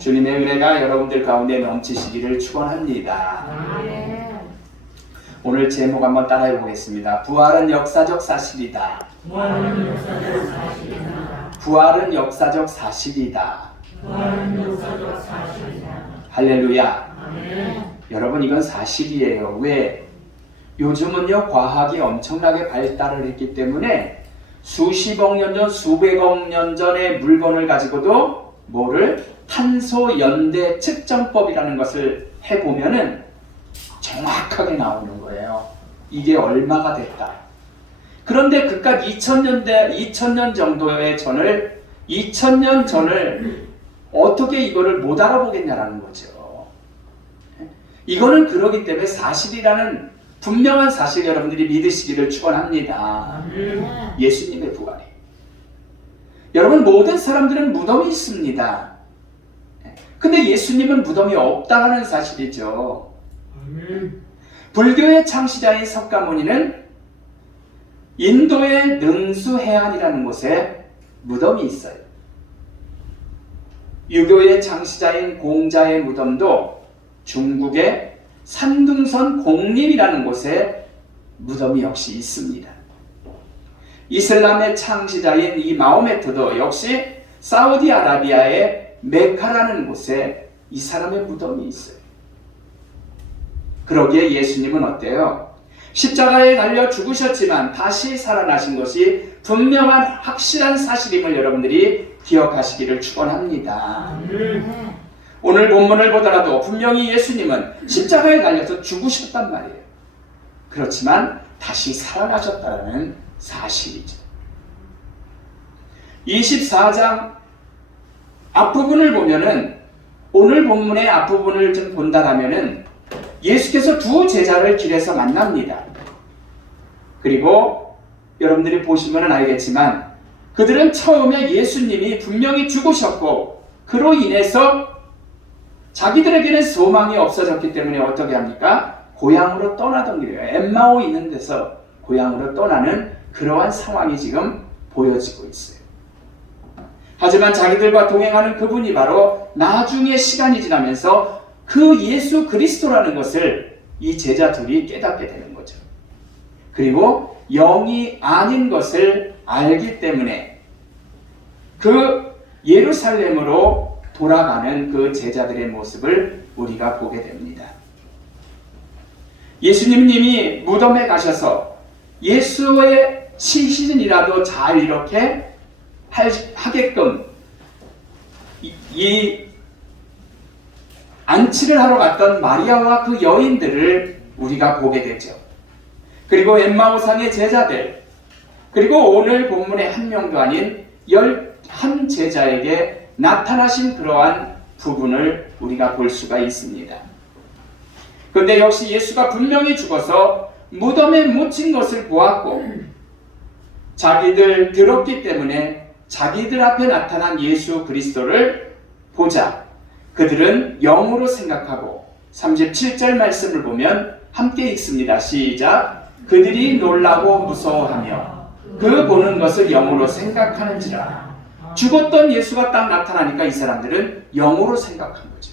주님의 은혜가 여러분들 가운데 넘치시기를 축원합니다. 오늘 제목 한번 따라해 보겠습니다. 부활은 역사적 사실이다. 부활은 역사적 사실이다. 부활은 역사적 사실이다. 부활은 역사적 사실이다. 할렐루야. 아멘. 여러분, 이건 사실이에요. 왜? 요즘은요, 과학이 엄청나게 발달을 했기 때문에 수십억 년 전, 수백억 년 전의 물건을 가지고도 뭐를 탄소 연대 측정법이라는 것을 해보면은 정확하게 나오는 거예요. 이게 얼마가 됐다. 그런데 그깟 2000년 정도의 전을 2000년 전을 어떻게 이거를 못 알아보겠냐라는 거죠. 이거는 그러기 때문에 사실이라는 분명한 사실 여러분들이 믿으시기를 축원합니다. 예수님의 부활이. 여러분, 모든 사람들은 무덤이 있습니다. 근데 예수님은 무덤이 없다는 사실이죠. 불교의 창시자인 석가모니는 인도의 능수해안이라는 곳에 무덤이 있어요. 유교의 창시자인 공자의 무덤도 중국의 산둥선 공림이라는 곳에 무덤이 역시 있습니다. 이슬람의 창시자인 이 마호메트도 역시 사우디아라비아의 메카라는 곳에 이 사람의 무덤이 있어요. 그러기에 예수님은 어때요? 십자가에 달려 죽으셨지만 다시 살아나신 것이 분명한 확실한 사실임을 여러분들이 기억하시기를 축원합니다. 오늘 본문을 보더라도 분명히 예수님은 십자가에 달려서 죽으셨단 말이에요. 그렇지만 다시 살아나셨다는 사실이죠. 24장 앞부분을 보면은, 오늘 본문의 앞부분을 좀 본다라면은 예수께서 두 제자를 길에서 만납니다. 그리고 여러분들이 보시면 알겠지만 그들은 처음에 예수님이 분명히 죽으셨고 그로 인해서 자기들에게는 소망이 없어졌기 때문에 어떻게 합니까? 고향으로 떠나던 길이에요. 엠마오 있는 데서 고향으로 떠나는 그러한 상황이 지금 보여지고 있어요. 하지만 자기들과 동행하는 그분이 바로 나중에 시간이 지나면서 그 예수 그리스도라는 것을 이 제자 둘이 깨닫게 되는 거죠. 그리고 영이 아닌 것을 알기 때문에 그 예루살렘으로 돌아가는 그 제자들의 모습을 우리가 보게 됩니다. 예수님이 무덤에 가셔서 예수의 시신이라도 잘 이렇게 하게끔 이 안치를 하러 갔던 마리아와 그 여인들을 우리가 보게 되죠. 그리고 엠마오상의 제자들, 그리고 오늘 본문의 한 명도 아닌 11제자에게 나타나신 그러한 부분을 우리가 볼 수가 있습니다. 그런데 역시 예수가 분명히 죽어서 무덤에 묻힌 것을 보았고 자기들 들었기 때문에 자기들 앞에 나타난 예수 그리스도를 보자 그들은 영으로 생각하고 37절 말씀을 보면 함께 읽습니다. 시작. 그들이 놀라고 무서워하며 그 보는 것을 영으로 생각하는지라. 죽었던 예수가 딱 나타나니까 이 사람들은 영으로 생각한 거죠.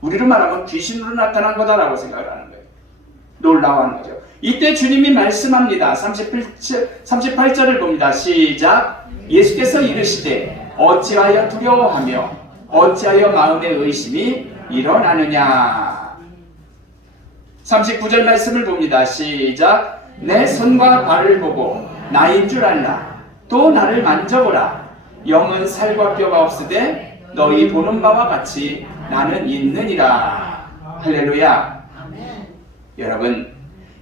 우리로 말하면 귀신으로 나타난 거다라고 생각을 하는 거예요. 놀라워하는 거죠. 이때 주님이 말씀합니다. 38절을 봅니다. 시작. 예수께서 이르시되 어찌하여 두려워하며 어찌하여 마음의 의심이 일어나느냐. 39절 말씀을 봅니다. 시작. 내 손과 발을 보고 나인 줄 알라. 또 나를 만져보라. 영은 살과 뼈가 없으되 너희 보는 바와 같이 나는 있느니라. 할렐루야. 여러분,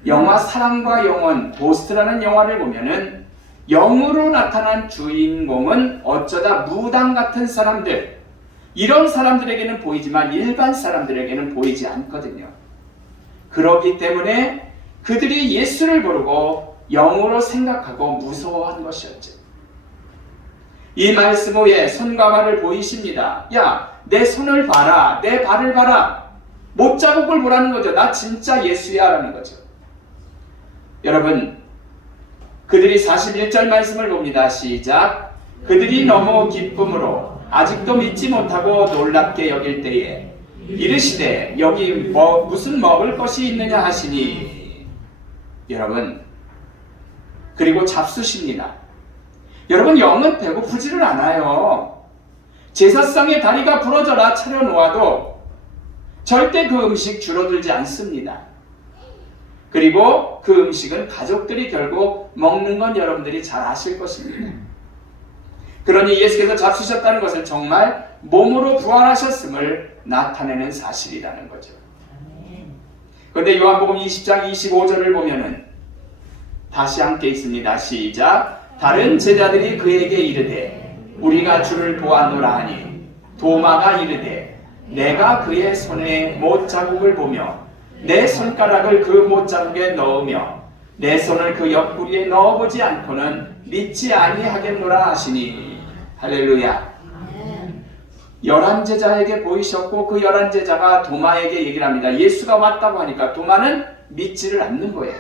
영화 사랑과 영원, 고스트라는 영화를 보면은 영으로 나타난 주인공은 어쩌다 무당 같은 사람들, 이런 사람들에게는 보이지만 일반 사람들에게는 보이지 않거든요. 그렇기 때문에 그들이 예수를 모르고 영으로 생각하고 무서워한 것이었죠. 이 말씀 후에 손과 발을 보이십니다. 야, 내 손을 봐라, 내 발을 봐라. 못자국을 보라는 거죠. 나 진짜 예수야 라는 거죠. 여러분, 그들이 41절 말씀을 봅니다. 시작. 그들이 너무 기쁨으로 아직도 믿지 못하고 놀랍게 여길 때에 이르시되 여기 무슨 먹을 것이 있느냐 하시니 여러분 그리고 잡수십니다. 여러분 영은 배고프지를 않아요. 제사상의 다리가 부러져라 차려놓아도 절대 그 음식 줄어들지 않습니다. 그리고 그 음식은 가족들이 결국 먹는 건 여러분들이 잘 아실 것입니다. 그러니 예수께서 잡수셨다는 것은 정말 몸으로 부활하셨음을 나타내는 사실이라는 거죠. 그런데 요한복음 20장 25절을 보면은 다시 함께 있습니다. 시작. 다른 제자들이 그에게 이르되 우리가 주를 보았노라 하니 도마가 이르되 내가 그의 손에 못자국을 보며 내 손가락을 그 못자국에 넣으며 내 손을 그 옆구리에 넣어보지 않고는 믿지 아니하겠노라 하시니 할렐루야. 11제자에게 보이셨고 그 11제자가 도마에게 얘기를 합니다. 예수가 왔다고 하니까 도마는 믿지를 않는 거예요.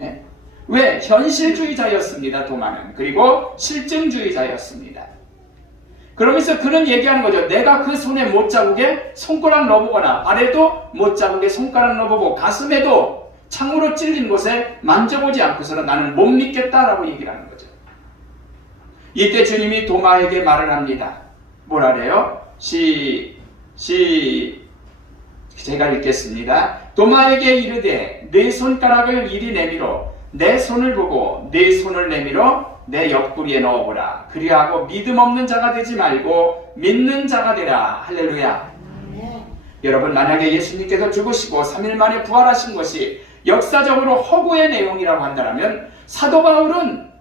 예? 왜? 현실주의자였습니다. 도마는. 그리고 실증주의자였습니다. 그러면서 그는 얘기하는 거죠. 내가 그 손에 못자국에 손가락 넣어보거나 발에도 못자국에 손가락 넣어보고 가슴에도 창으로 찔린 곳에 만져보지 않고서는 나는 못 믿겠다라고 얘기를 하는 거죠. 이때 주님이 도마에게 말을 합니다. 뭐라래요? 제가 읽겠습니다. 도마에게 이르되 내 손가락을 이리 내밀어 내 손을 보고 내 손을 내밀어 내 옆구리에 넣어보라. 그리하고 믿음 없는 자가 되지 말고 믿는 자가 되라. 할렐루야. 여러분 만약에 예수님께서 죽으시고 3일 만에 부활하신 것이 역사적으로 허구의 내용이라고 한다면 사도 바울은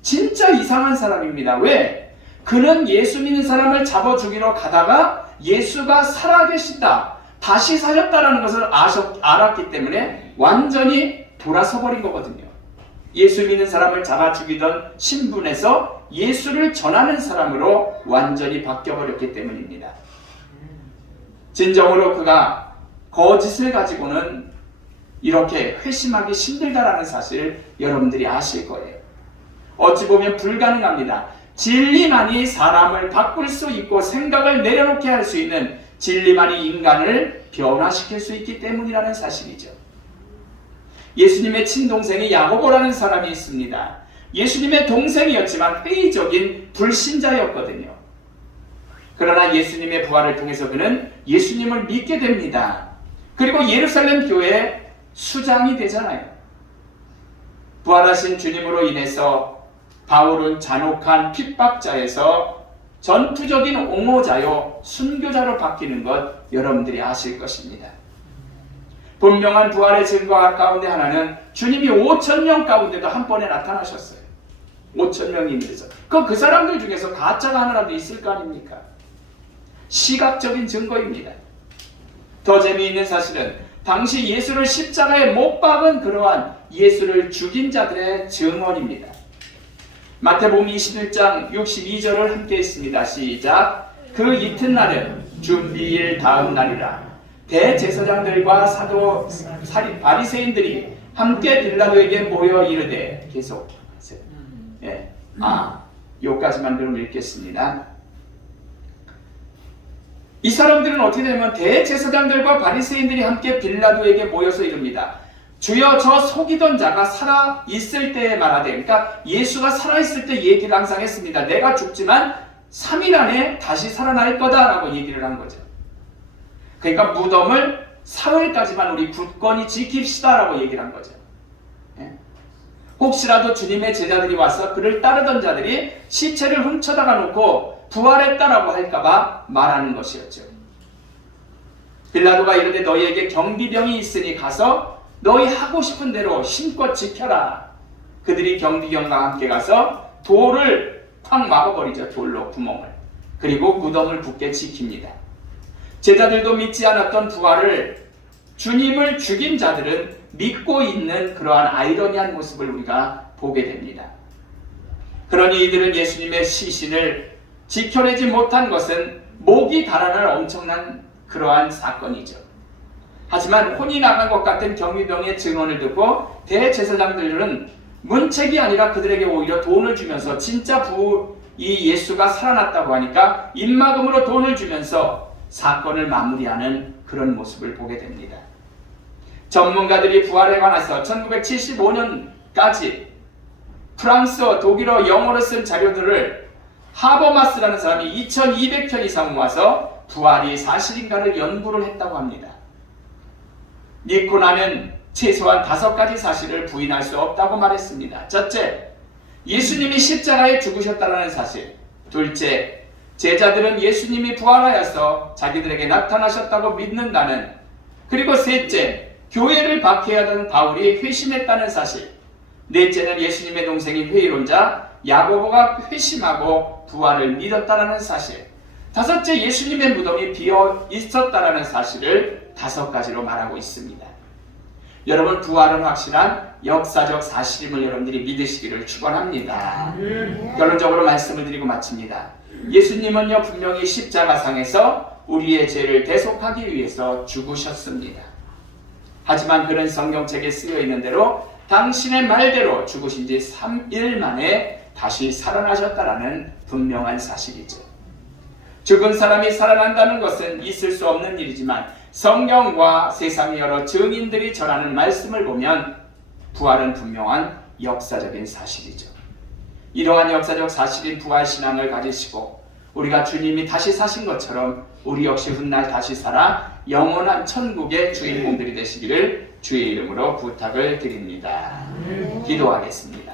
진짜 이상한 사람입니다. 왜? 그는 예수 믿는 사람을 잡아 죽이러 가다가 예수가 살아계시다, 다시 사셨다라는 것을 알았기 때문에 완전히 돌아서 버린 거거든요. 예수 믿는 사람을 잡아 죽이던 신분에서 예수를 전하는 사람으로 완전히 바뀌어버렸기 때문입니다. 진정으로 그가 거짓을 가지고는 이렇게 회심하기 힘들다라는 사실을 여러분들이 아실 거예요. 어찌 보면 불가능합니다. 진리만이 사람을 바꿀 수 있고 생각을 내려놓게 할 수 있는 진리만이 인간을 변화시킬 수 있기 때문이라는 사실이죠. 예수님의 친동생이 야고보라는 사람이 있습니다. 예수님의 동생이었지만 회의적인 불신자였거든요. 그러나 예수님의 부활을 통해서 그는 예수님을 믿게 됩니다. 그리고 예루살렘 교회의 수장이 되잖아요. 부활하신 주님으로 인해서 바울은 잔혹한 핍박자에서 전투적인 옹호자요 순교자로 바뀌는 것 여러분들이 아실 것입니다. 분명한 부활의 증거 가운데 하나는 주님이 5,000명 가운데도 한 번에 나타나셨어요. 5,000명이 있어서 그 사람들 중에서 가짜가 하나라도 있을 거 아닙니까? 시각적인 증거입니다. 더 재미있는 사실은 당시 예수를 십자가에 못 박은 그러한 예수를 죽인 자들의 증언입니다. 마태복음 21장 62절을 함께 했습니다. 시작. 그 이튿날은 준비일 다음 날이라 대제사장들과 사도 바리새인들이 함께 빌라도에게 모여 이르되 계속 하세요. 예. 요까지만 그럼 읽겠습니다. 이 사람들은 어떻게 되면 대제사장들과 바리새인들이 함께 빌라도에게 모여서 이릅니다. 주여 저 속이던 자가 살아있을 때에 말하되, 그러니까 예수가 살아있을 때 얘기를 항상 했습니다. 내가 죽지만 3일 안에 다시 살아날 거다라고 얘기를 한 거죠. 그러니까 무덤을 사흘까지만 우리 굳건히 지킵시다라고 얘기를 한 거죠. 예? 혹시라도 주님의 제자들이 와서 그를 따르던 자들이 시체를 훔쳐다가 놓고 부활했다라고 할까봐 말하는 것이었죠. 빌라도가 이르되 너희에게 경비병이 있으니 가서 너희 하고 싶은 대로 힘껏 지켜라. 그들이 경비병과 함께 가서 돌을 쾅 막아버리죠. 돌로 구멍을. 그리고 무덤을 굳게 지킵니다. 제자들도 믿지 않았던 부활을 주님을 죽인 자들은 믿고 있는 그러한 아이러니한 모습을 우리가 보게 됩니다. 그러니 이들은 예수님의 시신을 지켜내지 못한 것은 목이 달아날 엄청난 그러한 사건이죠. 하지만 혼이 나간 것 같은 경비병의 증언을 듣고 대제사장들은 문책이 아니라 그들에게 오히려 돈을 주면서 진짜 이 예수가 살아났다고 하니까 입막음으로 돈을 주면서 사건을 마무리하는 그런 모습을 보게 됩니다. 전문가들이 부활에 관해서 1975년까지 프랑스어, 독일어, 영어로 쓴 자료들을 하버마스라는 사람이 2200편 이상 모아서 부활이 사실인가를 연구를 했다고 합니다. 믿고 나면 최소한 5가지 사실을 부인할 수 없다고 말했습니다. 첫째, 예수님이 십자가에 죽으셨다는 사실. 둘째, 제자들은 예수님이 부활하여서 자기들에게 나타나셨다고 믿는다는. 그리고 셋째, 교회를 박해하던 바울이 회심했다는 사실. 넷째는 예수님의 동생인 회의론자 야고보가 회심하고 부활을 믿었다는 사실. 다섯째, 예수님의 무덤이 비어 있었다는 사실을 5가지로 말하고 있습니다. 여러분, 부활은 확실한 역사적 사실임을 여러분들이 믿으시기를 축원합니다. 결론적으로 말씀을 드리고 마칩니다. 예수님은요, 분명히 십자가상에서 우리의 죄를 대속하기 위해서 죽으셨습니다. 하지만 그런 성경책에 쓰여 있는 대로 당신의 말대로 죽으신 지 3일 만에 다시 살아나셨다라는 분명한 사실이죠. 죽은 사람이 살아난다는 것은 있을 수 없는 일이지만 성경과 세상의 여러 증인들이 전하는 말씀을 보면 부활은 분명한 역사적인 사실이죠. 이러한 역사적 사실인 부활신앙을 가지시고 우리가 주님이 다시 사신 것처럼 우리 역시 훗날 다시 살아 영원한 천국의 주인공들이 되시기를 주의 이름으로 부탁을 드립니다. 기도하겠습니다.